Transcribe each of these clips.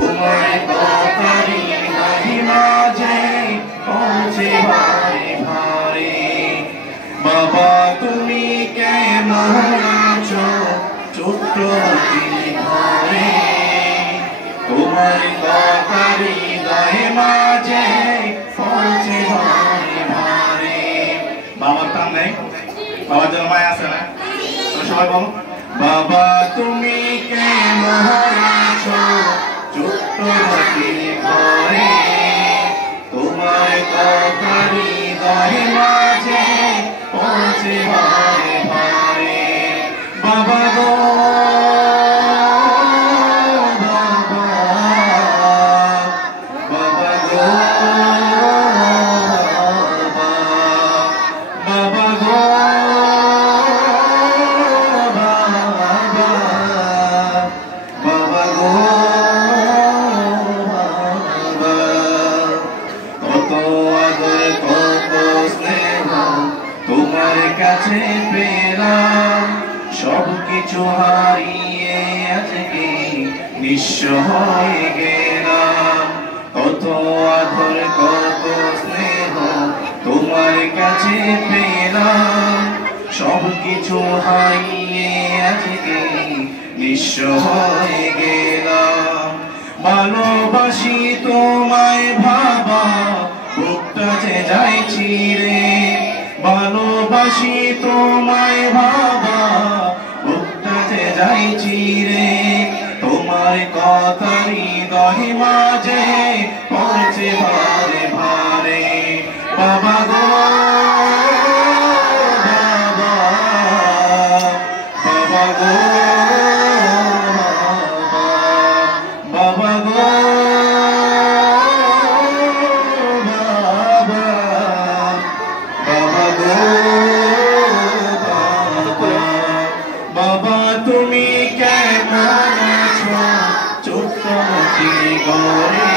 তোমার কথারি মাঝে পৌঁছে ভারে ভারে। বাবা তুমি কেমন আছো ছোট্ট ঘরে, তোমার কথারি মাঝে পৌঁছে ভারে ভারে। বাবার টান নেই, বাবার জন্য মায় আছে না? সবাই বলো, বাবা তুমি কেমন আছো ছোট্ট ঘরে, তোমার কথারি মাঝে পৌঁছে ভারে ভারে। বাবা গো কাছে পেলাম, সব কিছু হারিয়ে আজকে নিঃস্ব হয়ে গেলাম। কত আদর কত স্নেহ তোমার কাছে পেলাম, সব কিছু হারিয়ে আজকে নিঃস্ব হয়ে গেলাম। ভালোবাসি তোমায় ভাবা বুকটা যে যাইছি রে, ভালোবাসি তোমায় ভাবা বুকটা যে যাইছি রে, তোমার কথারি মাঝে পড়ছে ভারে ভারে। বাবা গো বাবা, বাবা গো বাবা গো বাবা তুমি কেমন আছো ছোট্ট ঘরে,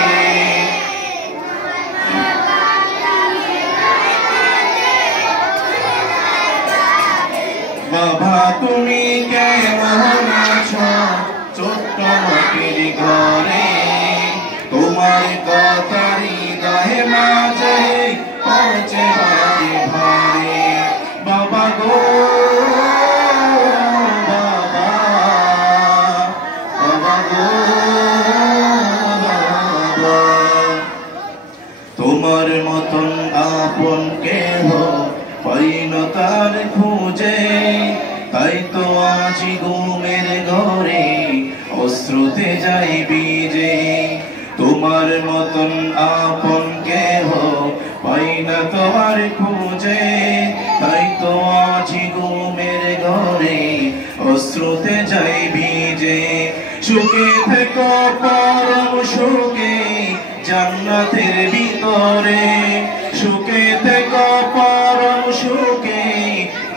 বাবা তুমি কেমন আছো ছোট্ট ঘরে, তোমার কথারি মাঝে পৌঁছে ভারে ভারে। বাবা গো তোমার মতন আপন কেহ পাইন তার খুঁজে, তাই তো আজি ঘুমের ঘরে অশ্রুতে যাই বিজে। তোমার মতন আপন কেহ পাইন তোমার খুঁজে, তাই তো আজি ঘুমের ঘরে অশ্রুতে যাই বিজে। সুখে থেকো পরম সুখে জান্নাতের ভিতরে, সুখে থেকো পরম সুখে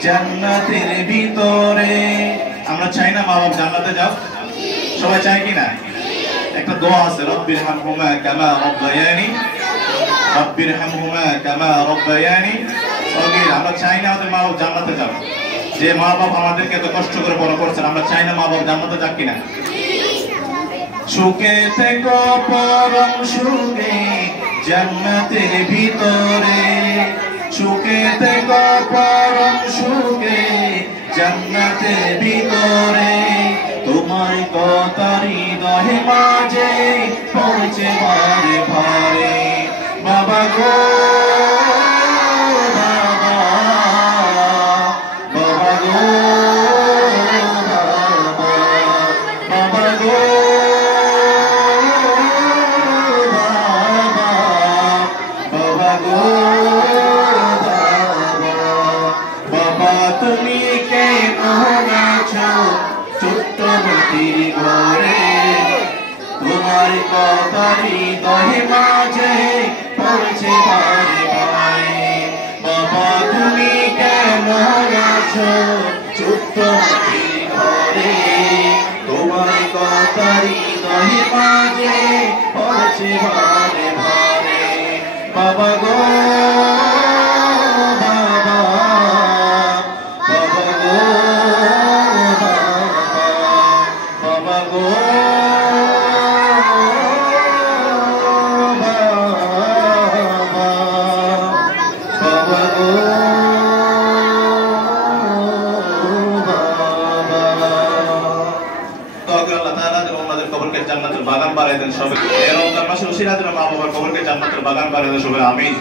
জান্নাতের ভিতরে। আমরা চাই না মা বাবা জান্নাতে যাও? সবাই চাই কিনা? একটা দোয়া আছে, রব্বির হামহুমা কামা রব্বায়ানি, রব্বির হামহুমা কামা রব্বায়ানি সগীরা। আমরা চাই না আমাদের মা বাবা জান্নাতে যাও। যে মা বাবা আমাদেরকে এত কষ্ট করে বড় করছেন, আমরা চাই না মা বাবা জান্নাতে যাক কিনা? সুখে থেকো পরম সুখে জান্নাতের ভিতরে, সুখে থেকো পরম সুখে জান্নাতের ভিতরে, তোমার কথারি মাঝে পৌঁছে ভারে ভারে। বাবা গো বাবা, বাবা গো বাবা গো তুমি কেমন আছো ছোট্ট ঘরে, তোমার কথারি মাঝে পড়ছে ভারে ভারে। বাবা তুমি কেমন আছো ছোট্ট ঘরে, তোমার কথারি মাঝে পড়ছে ভারে ভারে। বাবা গো বাবা গো জান্নাতের বাগান বানাই দেন সবাই। এই রমজান মাসে উসিলা দিন মা বাবার কবরকে জান্নাতের বাগান বানাই দেন সবাই, আমিন।